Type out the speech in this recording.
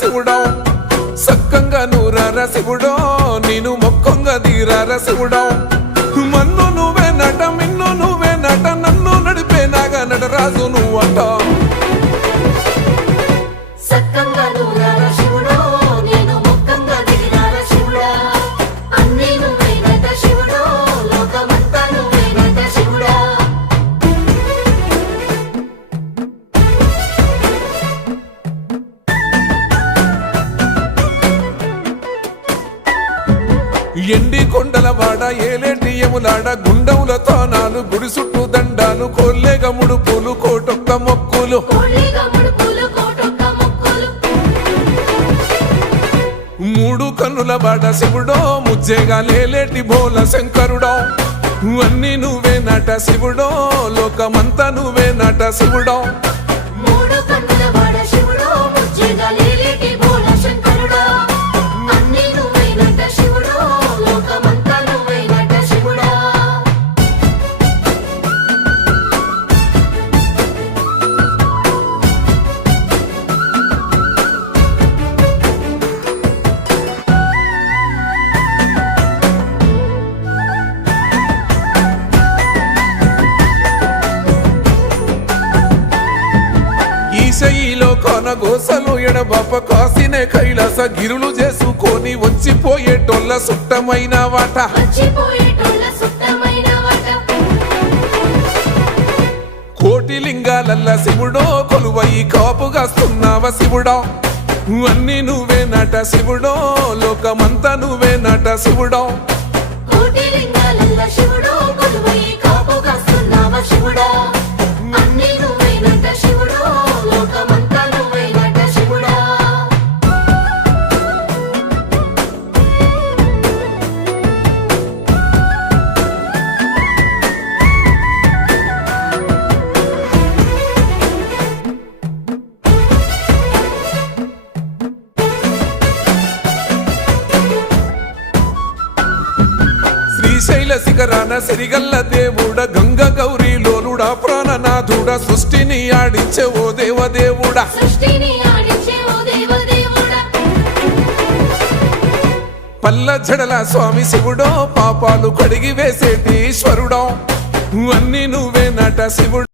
శివుడో సక్కంగా నూరార శివుడో నేను మొక్కంగా తీరార శివుడో మన్ను నువ్వే నట మిన్ను నువ్వే నట నన్ను నడిపే నాగా నటరాజు నువ్వంట ఎండి కొండల వాడ ఏలేటి యములాడ గుండములతో నాలు గుడి చుట్టూ దండాలు కోల్లేగా ముడుపులు కోటొక్క మొక్కులు మూడు కన్నుల వాడ శివుడో ముజ్జేగా లేలేటి బోల శంకరుడో అన్ని నువ్వే నట శివుడో లోకమంతా నువ్వే నట శివుడో ఈశయిలో కొనగోసలు ఎడబాప కాసినే కైలాస గిరులు చేసుకొని వచ్చిపోయేటోళ్ళ సుట్టమైన వాట కోటి లింగాలల్ల శివుడో కొలువై కాపుగాస్తున్నావ శివుడో అన్ని నువ్వే నట శివుడో లోకమంతా నువ్వే నట శివుడో శ్రీశైల శిఖరాన సిరిగల్ల దేవుడ గంగ గౌరీ లోలుడా ప్రాణనాథుడ సృష్టిని ఆడించే ఓ దేవదేవుడా పల్ల జడల స్వామి శివుడో పాపాలు కడిగి వేసేటి ఈశ్వరుడో అన్ని నువ్వే నట శివుడు